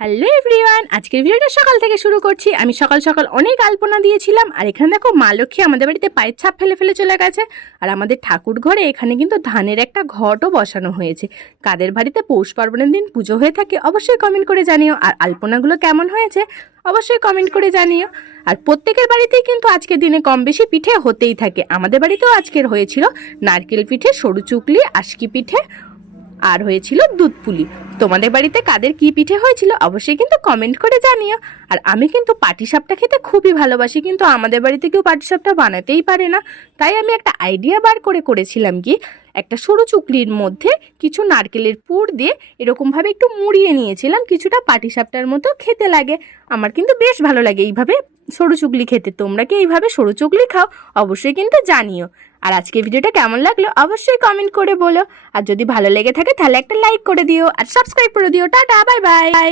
Hello everyone, আজকের ভিডিওটা সকাল থেকে শুরু করছি। আমি সকাল সকাল অনেক আলপনা দিয়েছিলাম, আর এখানে দেখো মা লক্ষ্মী আমাদের বাড়িতে পায়ের ছাপ ফেলে ফেলে চলে গেছে। আর আমাদের ঠাকুর ঘরে এখানে কিন্তু ধানের একটা ঘটও বসানো হয়েছে। কাদের বাড়িতে পৌষ পার্বণের দিন পুজো হয়ে থাকে অবশ্যই কমেন্ট করে জানিও, আর আলপনাগুলো কেমন হয়েছে অবশ্যই কমেন্ট করে জানিও। আর প্রত্যেকের বাড়িতেই কিন্তু আজকের দিনে কম বেশি পিঠে হতেই থাকে। আমাদের বাড়িতেও আজকের হয়েছিল নারকেল পিঠে, সরু চুকলি, আশকি পিঠে, আর হয়েছিল দুধ পুলি। তোমাদের বাড়িতে কাদের কি পিঠে হয়েছিল অবশ্যই কিন্তু কমেন্ট করে জানিও। আর আমি কিন্তু পাটিসাপটা খেতে খুবই ভালোবাসি, কিন্তু আমাদের বাড়িতে কেউ পাটিসাপটা বানাতেই পারে না। তাই আমি একটা আইডিয়া বার করেছিলাম কি, একটা সরু চুকলির মধ্যে কিছু নারকেলের পুর দিয়ে এরকমভাবে একটু মুড়িয়ে নিয়েছিলাম, কিছুটা পাটিসাপটার মতো খেতে লাগে। আমার কিন্তু বেশ ভালো লাগে এইভাবে সরু চুকলি খেতে। তোমরা কি এইভাবে সরু চুকলি খাও অবশ্যই কিন্তু জানিও। আর আজকে ভিডিওটা কেমন লাগলো অবশ্যই কমেন্ট করে বলো। আর যদি ভালো লেগে থাকে তাহলে একটা লাইক করে দিও, আর সাবস্ক্রাইব করে দিও। Tata, bye bye.